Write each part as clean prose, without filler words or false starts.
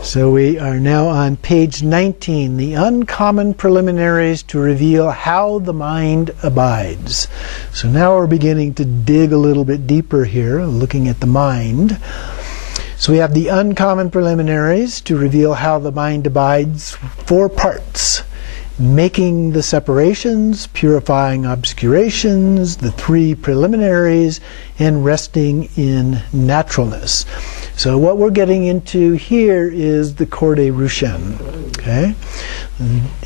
So we are now on page 19, the uncommon preliminaries to reveal how the mind abides. So now we're beginning to dig a little bit deeper here, looking at the mind. So we have the uncommon preliminaries to reveal how the mind abides, 4 parts. Making the separations, purifying obscurations, the 3 preliminaries, and resting in naturalness. So what we're getting into here is the Khorde Rushen. Okay?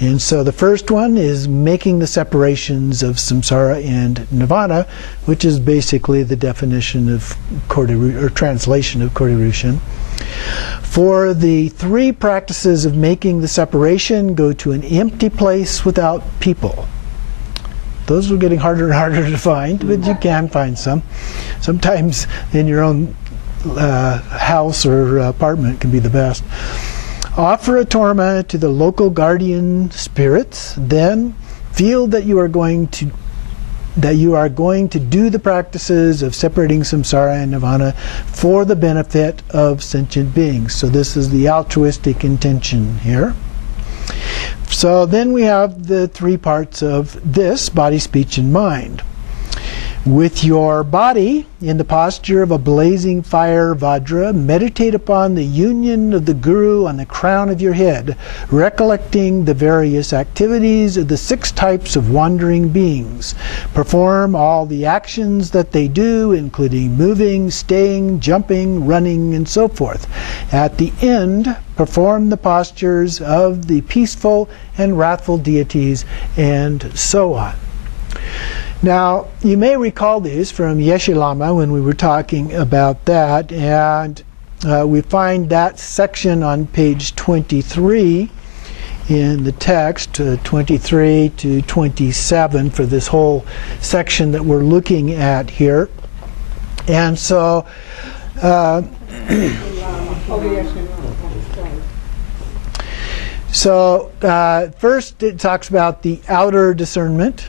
And so the first one is making the separations of samsara and nirvana, which is basically the definition of Khorde, or translation of Khorde Rushen. For the 3 practices of making the separation, go to an empty place without people. Those are getting harder and harder to find, but you can find some. Sometimes in your own house or apartment can be the best. Offer a torma to the local guardian spirits, then feel that you are going to do the practices of separating samsara and nirvana for the benefit of sentient beings. So this is the altruistic intention here. So then we have the 3 parts of this, body, speech, and mind. With your body in the posture of a blazing fire vajra, meditate upon the union of the Guru on the crown of your head, recollecting the various activities of the 6 types of wandering beings. Perform all the actions that they do, including moving, staying, jumping, running, and so forth. At the end, perform the postures of the peaceful and wrathful deities, and so on. Now, you may recall these from Yeshe Lama when we were talking about that, and we find that section on page 23 in the text, 23 to 27 for this whole section that we're looking at here. And so, first it talks about the outer discernment,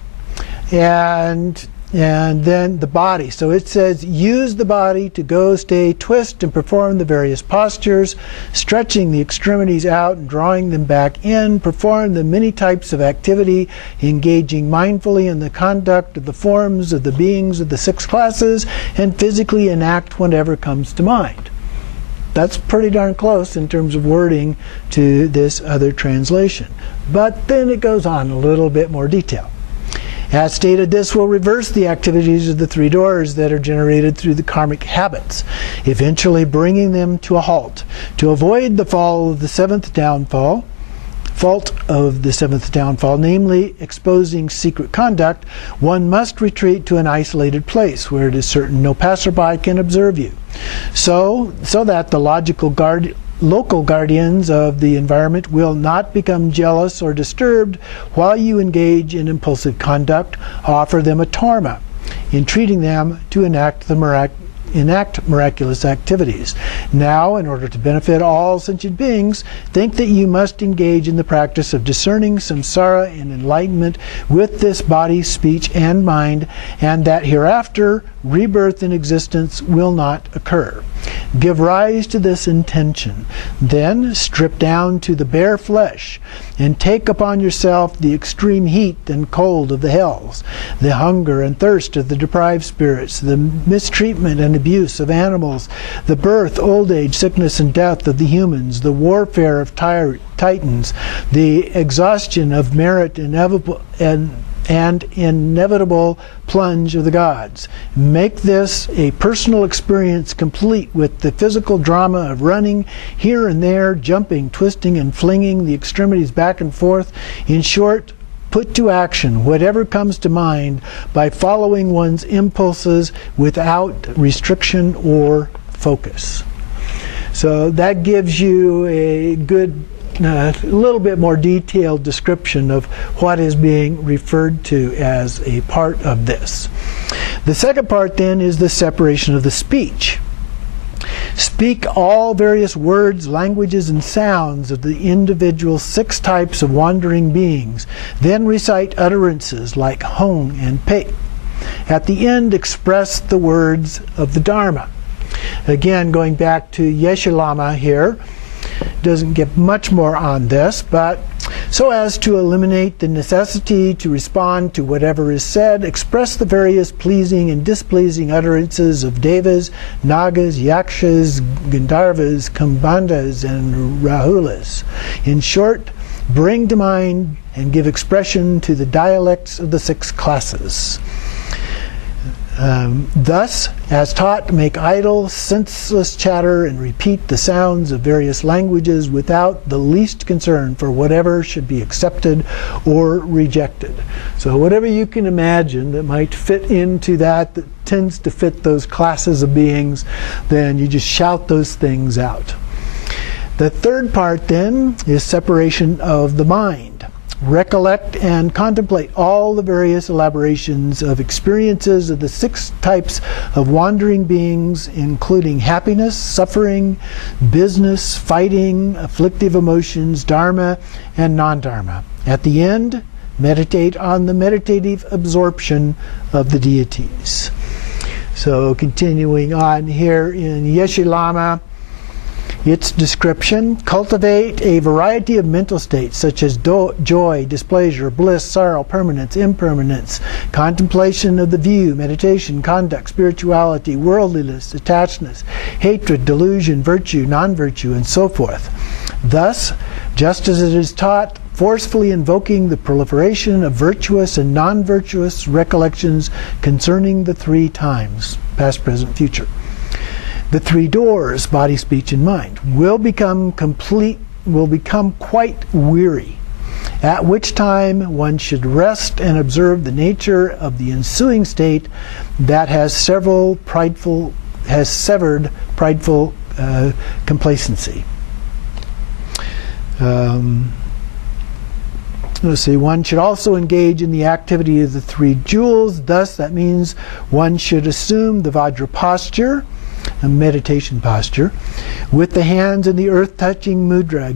and then the body. So it says, use the body to go, stay, twist, and perform the various postures, stretching the extremities out and drawing them back in. Perform the many types of activity, engaging mindfully in the conduct of the forms of the beings of the 6 classes, and physically enact whatever comes to mind. That's pretty darn close in terms of wording to this other translation. But then it goes on a little bit more detail. As stated, this will reverse the activities of the 3 doors that are generated through the karmic habits, eventually bringing them to a halt. To avoid the fault of the 7th downfall, namely exposing secret conduct, one must retreat to an isolated place where it is certain no passerby can observe you. So that the local guardians of the environment will not become jealous or disturbed while you engage in impulsive conduct, offer them a torma, entreating them to enact miraculous activities. Now, in order to benefit all sentient beings, think that you must engage in the practice of discerning samsara and enlightenment with this body, speech, and mind, and that hereafter rebirth in existence will not occur. Give rise to this intention. Then strip down to the bare flesh and take upon yourself the extreme heat and cold of the hells, the hunger and thirst of the deprived spirits, the mistreatment and abuse of animals, the birth, old age, sickness, and death of the humans, the warfare of titans, the exhaustion of merit and inevitable plunge of the gods. Make this a personal experience complete with the physical drama of running here and there, jumping, twisting, and flinging the extremities back and forth. In short, put to action whatever comes to mind by following one's impulses without restriction or focus. So that gives you a good a little bit more detailed description of what is being referred to as a part of this. The second part then is the separation of the speech. Speak all various words, languages, and sounds of the individual 6 types of wandering beings. Then recite utterances like Hong and Pei. At the end, express the words of the Dharma. Again, going back to Yeshe Lama here, doesn't get much more on this, but so as to eliminate the necessity to respond to whatever is said, express the various pleasing and displeasing utterances of devas, nagas, yakshas, gandharvas, kambandhas, and rahulas. In short, bring to mind and give expression to the dialects of the 6 classes. Thus, as taught, make idle, senseless chatter and repeat the sounds of various languages without the least concern for whatever should be accepted or rejected. So whatever you can imagine that might fit into that tends to fit those classes of beings, then you just shout those things out. The third part then is separation of the mind. Recollect and contemplate all the various elaborations of experiences of the 6 types of wandering beings, including happiness, suffering, business, fighting, afflictive emotions, dharma, and non-dharma. At the end, meditate on the meditative absorption of the deities. So continuing on here in Yeshe Lama, its description: cultivate a variety of mental states such as joy, displeasure, bliss, sorrow, permanence, impermanence, contemplation of the view, meditation, conduct, spirituality, worldliness, attachedness, hatred, delusion, virtue, non-virtue, and so forth. Thus, just as it is taught, forcefully invoking the proliferation of virtuous and non-virtuous recollections concerning the 3 times, past, present, future. The 3 doors, body, speech, and mind, will become quite weary, at which time one should rest and observe the nature of the ensuing state that has severed prideful complacency. Let's see, one should also engage in the activity of the 3 jewels. Thus, that means one should assume the Vajra posture, a meditation posture, with the hands in the earth-touching mudra.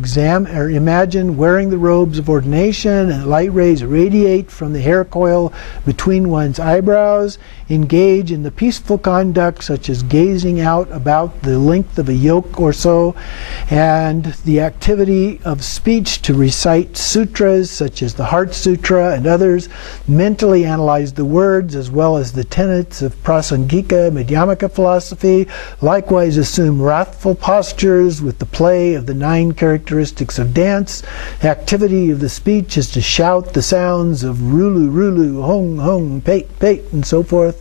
Imagine wearing the robes of ordination, and light rays radiate from the hair coil between one's eyebrows. Engage in the peaceful conduct, such as gazing out about the length of a yoke or so, and the activity of speech to recite sutras, such as the Heart Sutra and others. Mentally analyze the words as well as the tenets of Prasangika, Madhyamaka philosophy. Likewise, assume wrathful postures with the play of the 9 characteristics of dance. Activity of the speech is to shout the sounds of rulu, rulu, hong, hong, pate, pate, and so forth.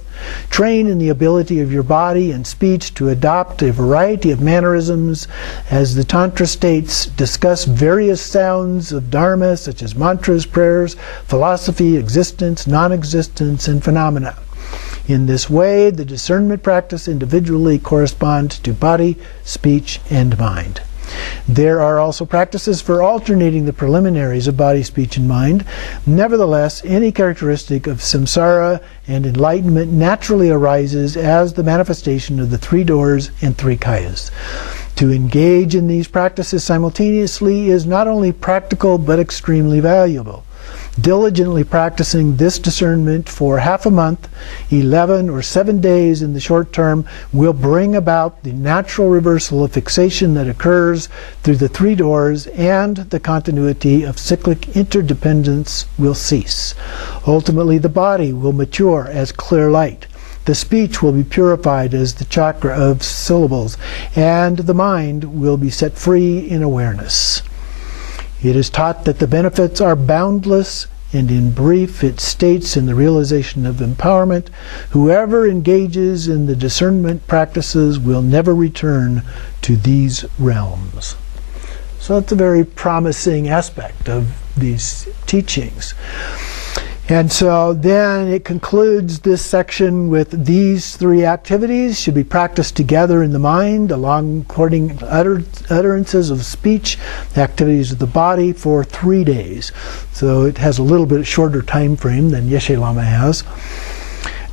Train in the ability of your body and speech to adopt a variety of mannerisms. As the Tantra states, discuss various sounds of Dharma, such as mantras, prayers, philosophy, existence, non-existence, and phenomena. In this way, the discernment practice individually corresponds to body, speech, and mind. There are also practices for alternating the preliminaries of body, speech, and mind. Nevertheless, any characteristic of samsara and enlightenment naturally arises as the manifestation of the 3 doors and 3 kayas. To engage in these practices simultaneously is not only practical but extremely valuable. Diligently practicing this discernment for half a month, 11 or 7 days in the short term, will bring about the natural reversal of fixation that occurs through the 3 doors, and the continuity of cyclic interdependence will cease. Ultimately, the body will mature as clear light. The speech will be purified as the chakra of syllables, and the mind will be set free in awareness. It is taught that the benefits are boundless, and in brief, it states in the realization of empowerment, whoever engages in the discernment practices will never return to these realms. So that's a very promising aspect of these teachings. And so then it concludes this section with these 3 activities should be practiced together in the mind, along according utterances of speech, activities of the body for 3 days. So it has a little bit shorter time frame than Yeshe Lama has.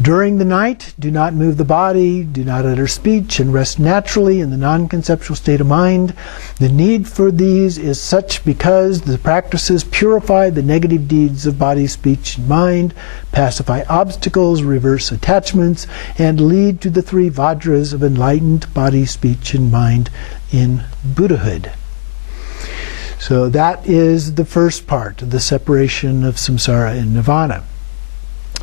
During the night, do not move the body, do not utter speech, and rest naturally in the non-conceptual state of mind. The need for these is such because the practices purify the negative deeds of body, speech, and mind, pacify obstacles, reverse attachments, and lead to the 3 vajras of enlightened body, speech, and mind in Buddhahood. So that is the first part, the separation of samsara and nirvana.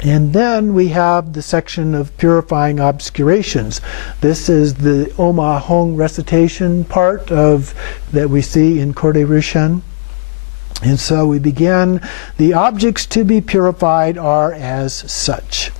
And then we have the section of purifying obscurations. This is the Om Ahong recitation part of that we see in Khorde Rushen. And so we begin, the objects to be purified are as such.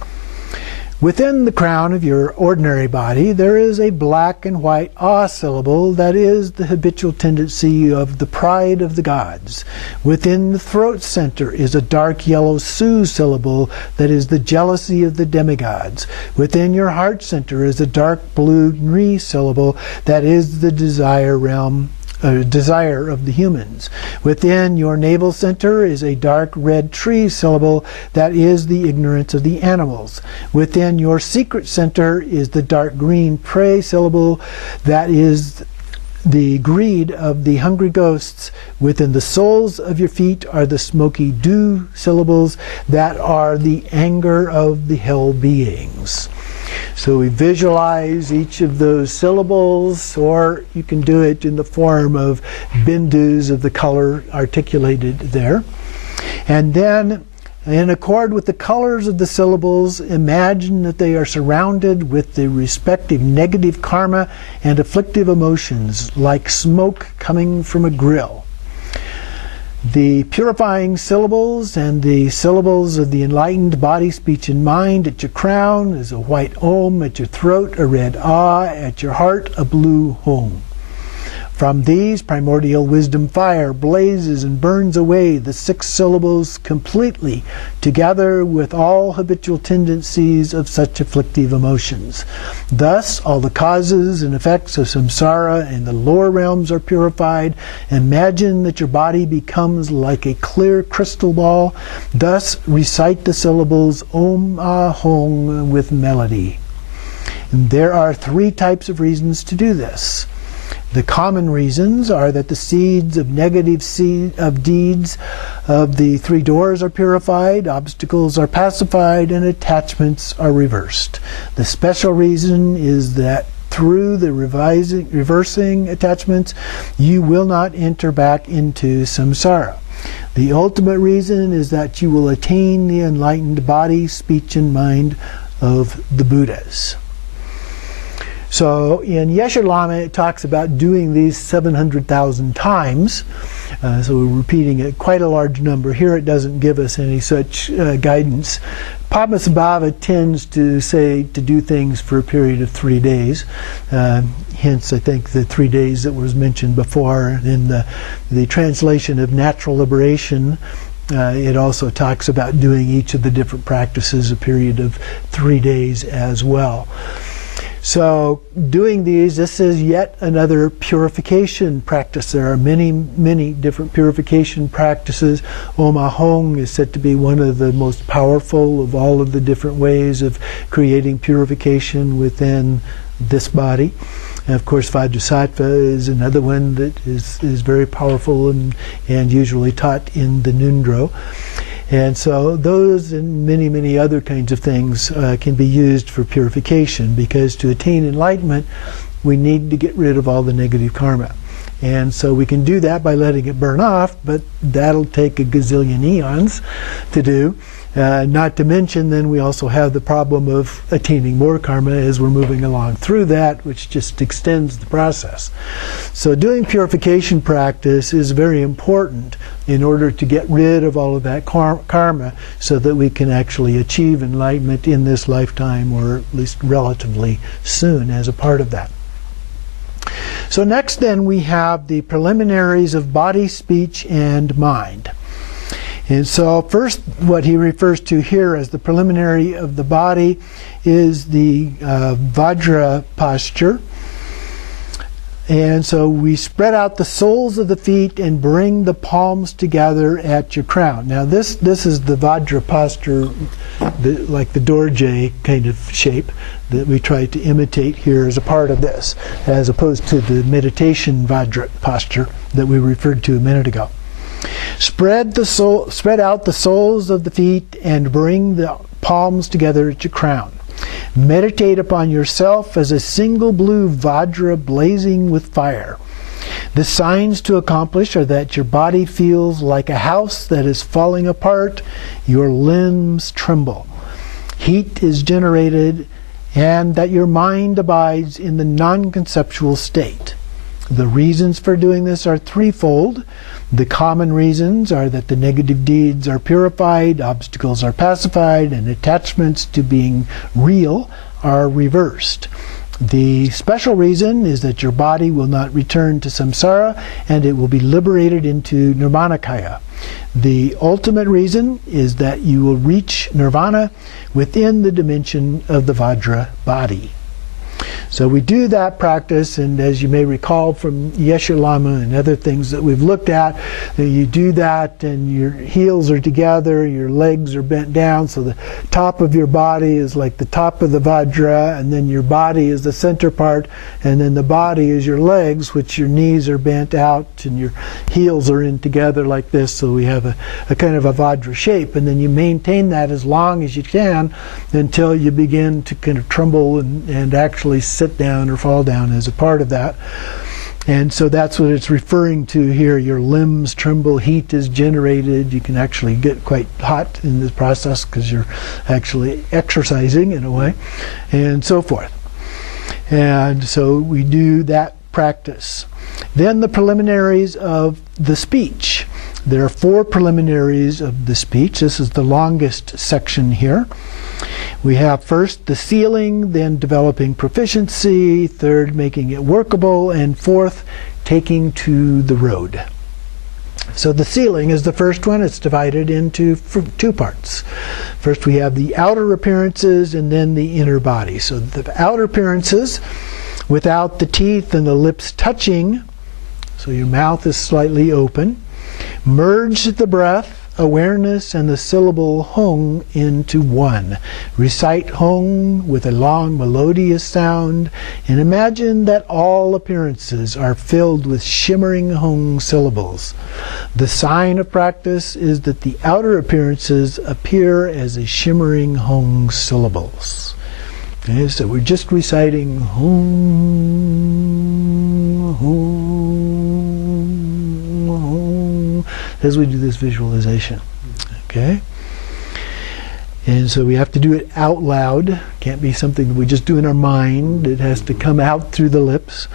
Within the crown of your ordinary body, there is a black and white ah syllable that is the habitual tendency of the pride of the gods. Within the throat center is a dark yellow su syllable that is the jealousy of the demigods. Within your heart center is a dark blue nri syllable that is the desire of the humans. Within your navel center is a dark red tree syllable that is the ignorance of the animals. Within your secret center is the dark green prey syllable that is the greed of the hungry ghosts. Within the soles of your feet are the smoky dew syllables that are the anger of the hell beings. So we visualize each of those syllables, or you can do it in the form of bindus of the color articulated there. And then, in accord with the colors of the syllables, imagine that they are surrounded with the respective negative karma and afflictive emotions, like smoke coming from a grill. The purifying syllables and the syllables of the enlightened body, speech, and mind at your crown is a white om, at your throat a red ah, at your heart a blue hong. From these, primordial wisdom fire blazes and burns away the 6 syllables completely, together with all habitual tendencies of such afflictive emotions. Thus, all the causes and effects of samsara in the lower realms are purified. Imagine that your body becomes like a clear crystal ball. Thus, recite the syllables Om Ah Hong with melody. And there are 3 types of reasons to do this. The common reasons are that the seeds of negative deeds of the 3 doors are purified, obstacles are pacified, and attachments are reversed. The special reason is that through the reversing attachments, you will not enter back into samsara. The ultimate reason is that you will attain the enlightened body, speech, and mind of the Buddhas. So in Yeshe Lama, it talks about doing these 700,000 times. So we're repeating it quite a large number. Here it doesn't give us any such guidance. Padmasambhava tends to say to do things for a period of 3 days. Hence, I think the 3 days that was mentioned before in the translation of Natural Liberation. It also talks about doing each of the different practices a period of 3 days as well. So doing these, this is yet another purification practice. There are many, many different purification practices. Om Ahong is said to be one of the most powerful of all of the different ways of creating purification within this body. And of course, Vajrasattva is another one that is very powerful and usually taught in the Nundro. And so those and many, many other kinds of things can be used for purification, because to attain enlightenment, we need to get rid of all the negative karma. And so we can do that by letting it burn off, but that'll take a gazillion eons to do. Not to mention, then we also have the problem of attaining more karma as we're moving along through that, which just extends the process. So doing purification practice is very important in order to get rid of all of that karma, so that we can actually achieve enlightenment in this lifetime, or at least relatively soon as a part of that. So next then we have the preliminaries of body, speech, and mind. And so first, what he refers to here as the preliminary of the body is the Vajra posture. And so we spread out the soles of the feet and bring the palms together at your crown. Now this is the Vajra posture, like the Dorje kind of shape that we try to imitate here as a part of this, as opposed to the meditation Vajra posture that we referred to a minute ago. Spread out the soles of the feet and bring the palms together at your crown. Meditate upon yourself as a single blue Vajra blazing with fire. The signs to accomplish are that your body feels like a house that is falling apart, your limbs tremble, heat is generated, and that your mind abides in the non-conceptual state. The reasons for doing this are threefold. The common reasons are that the negative deeds are purified, obstacles are pacified, and attachments to being real are reversed. The special reason is that your body will not return to samsara and it will be liberated into nirmanakaya. The ultimate reason is that you will reach nirvana within the dimension of the Vajra body. So we do that practice, and as you may recall from Yeshe Lama and other things that we've looked at, you do that and your heels are together, your legs are bent down, so the top of your body is like the top of the Vajra, and then your body is the center part, and then the body is your legs, which your knees are bent out and your heels are in together like this, so we have a kind of a Vajra shape, and then you maintain that as long as you can until you begin to kind of tremble and actually sit down or fall down as a part of that. And so that's what it's referring to here. Your limbs tremble, heat is generated. You can actually get quite hot in this process because you're actually exercising in a way, and so forth. And so we do that practice. Then the preliminaries of the speech. There are 4 preliminaries of the speech. This is the longest section here. We have first the sealing, then developing proficiency, third making it workable, and fourth taking to the road. So the sealing is the first one. It's divided into 2 parts. First we have the outer appearances and then the inner body. So the outer appearances without the teeth and the lips touching, so your mouth is slightly open. Merge the breath, awareness, and the syllable Hung into one. Recite Hung with a long melodious sound, and imagine that all appearances are filled with shimmering Hung syllables. The sign of practice is that the outer appearances appear as a shimmering Hung syllables. Okay, so we're just reciting Hung, Hung, Hung, as we do this visualization. Okay? And so we have to do it out loud. Can't be something that we just do in our mind. It has to come out through the lips.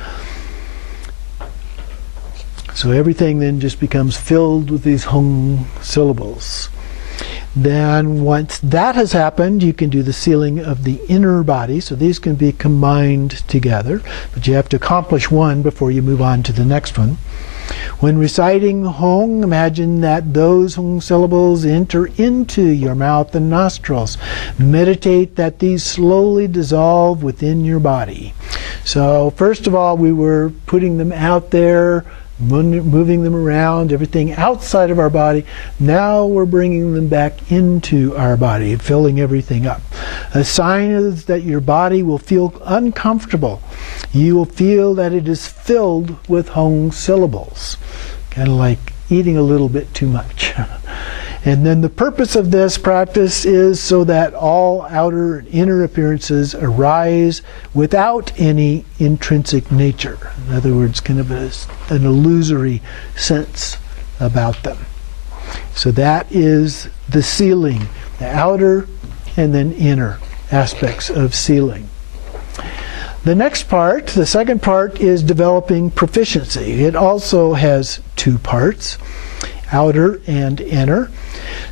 So everything then just becomes filled with these Hung syllables. Then once that has happened, you can do the sealing of the inner body. So these can be combined together, but you have to accomplish one before you move on to the next one. When reciting Hung, imagine that those Hung syllables enter into your mouth and nostrils. Meditate that these slowly dissolve within your body. So first of all, we were putting them out there, moving them around, everything outside of our body. Now we're bringing them back into our body, filling everything up. A sign is that your body will feel uncomfortable. You will feel that it is filled with Hung syllables, kind of like eating a little bit too much. And then the purpose of this practice is so that all outer and inner appearances arise without any intrinsic nature. In other words, kind of an illusory sense about them. So that is the sealing, the outer and then inner aspects of sealing. The next part, the second part, is developing proficiency. It also has 2 parts, outer and inner.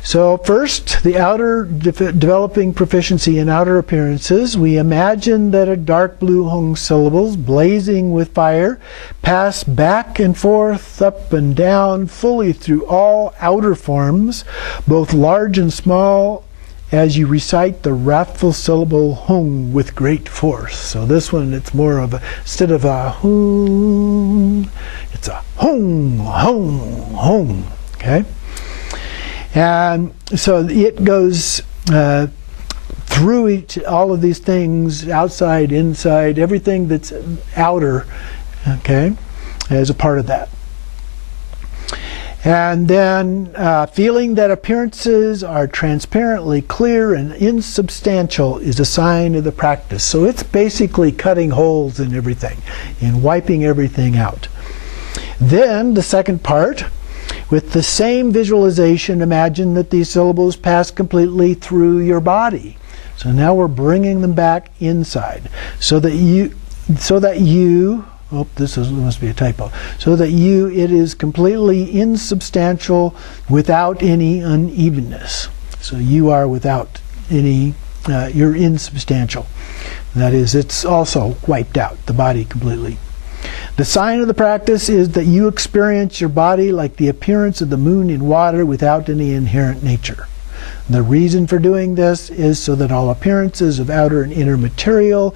So first, the outer, developing proficiency in outer appearances. We imagine that a dark blue Hung syllables, blazing with fire, pass back and forth, up and down, fully through all outer forms, both large and small, as you recite the wrathful syllable Hung with great force. So this one, it's more of a, instead of a Hung, it's a Hung, Hung, Hung. Okay? And so it goes through all of these things, outside, inside, everything that's outer, okay, as a part of that. And then feeling that appearances are transparently clear and insubstantial is a sign of the practice. So it's basically cutting holes in everything and wiping everything out. Then the second part, with the same visualization, imagine that these syllables pass completely through your body. So now we're bringing them back inside, so that you, oh, must be a typo. So that it is completely insubstantial without any unevenness. So you are without any, you're insubstantial. That is, it's also wiped out, the body completely. The sign of the practice is that you experience your body like the appearance of the moon in water without any inherent nature. The reason for doing this is so that all appearances of outer and inner material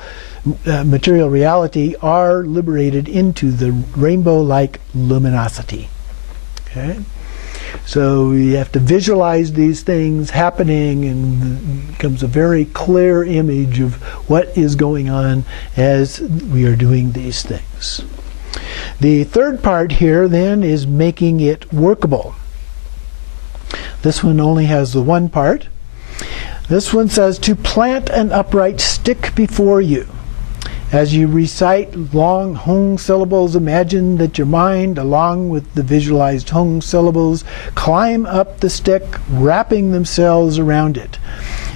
reality are liberated into the rainbow-like luminosity. Okay? So you have to visualize these things happening, and it becomes a very clear image of what is going on as we are doing these things. The third part here then is making it workable. This one only has the one part. This one says to plant an upright stick before you. As you recite long Hung syllables, imagine that your mind, along with the visualized Hung syllables, climb up the stick, wrapping themselves around it.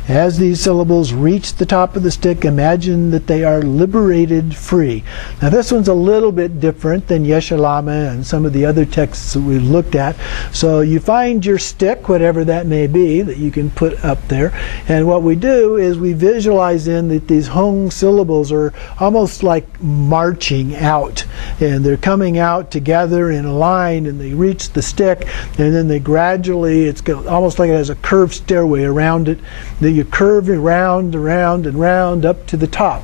As these syllables reach the top of the stick, imagine that they are liberated free. Now this one's a little bit different than Yeshe Lama and some of the other texts that we've looked at. So you find your stick, whatever that may be, that you can put up there. And what we do is we visualize in that these Hung syllables are almost like marching out. And they're coming out together in a line, and they reach the stick, and then they gradually, it's almost like it has a curved stairway around it. You curve around, around, and round up to the top.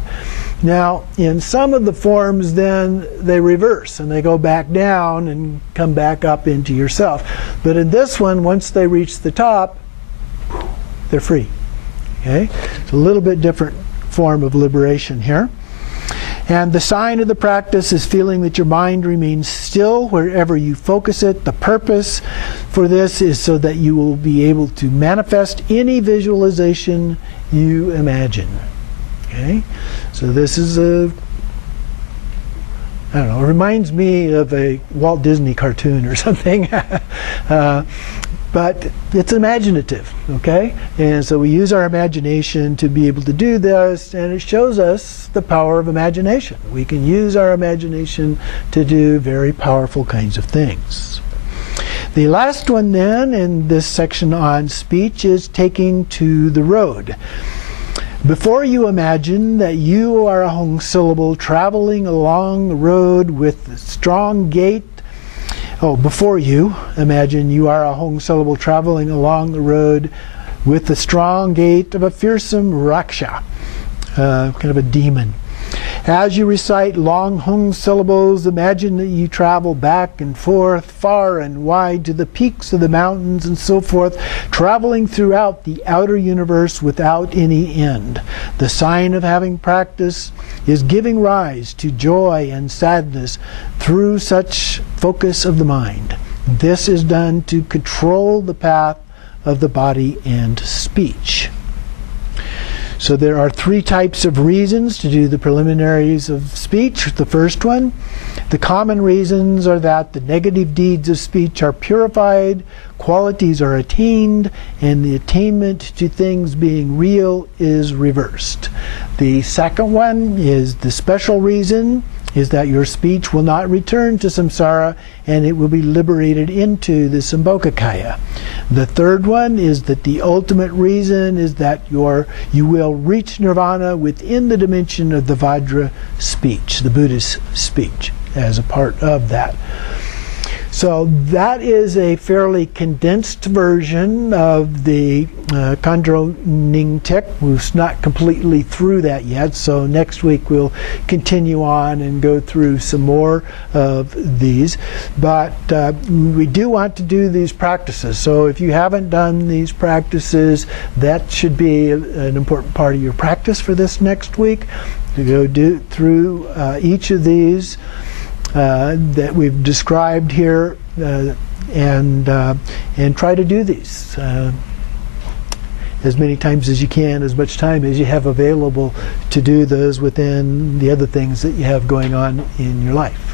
Now, in some of the forms, then they reverse and they go back down and come back up into yourself. But in this one, once they reach the top, they're free. Okay? It's a little bit different form of liberation here. And the sign of the practice is feeling that your mind remains still wherever you focus it. The purpose for this is so that you will be able to manifest any visualization you imagine. Okay? So this is it reminds me of a Walt Disney cartoon or something. But it's imaginative, okay? And so we use our imagination to be able to do this, and it shows us the power of imagination. We can use our imagination to do very powerful kinds of things. The last one then in this section on speech is taking to the road. Before you imagine that you are a Hung syllable traveling along the road with a strong gait. Before you imagine you are a Hung syllable traveling along the road with the strong gait of a fearsome Raksha, kind of a demon. As you recite long Hung syllables, imagine that you travel back and forth, far and wide, to the peaks of the mountains and so forth, traveling throughout the outer universe without any end. The sign of having practice is giving rise to joy and sadness through such focus of the mind. This is done to control the path of the body and speech. So there are three types of reasons to do the preliminaries of speech. The first one, the common reasons are that the negative deeds of speech are purified, qualities are attained, and the attainment to things being real is reversed. The second one is the special reason is that your speech will not return to samsara and it will be liberated into the Sambhogakaya. The third one is that the ultimate reason is that you will reach nirvana within the dimension of the Vajra speech, the Buddhist speech, as a part of that. So that is a fairly condensed version of the Khandro Nyingtik. We're not completely through that yet, so next week we'll continue on and go through some more of these. But we do want to do these practices, so if you haven't done these practices, that should be an important part of your practice for this next week, to go through each of these that we've described here, and try to do these as many times as you can, as much time as you have available to do those within the other things that you have going on in your life.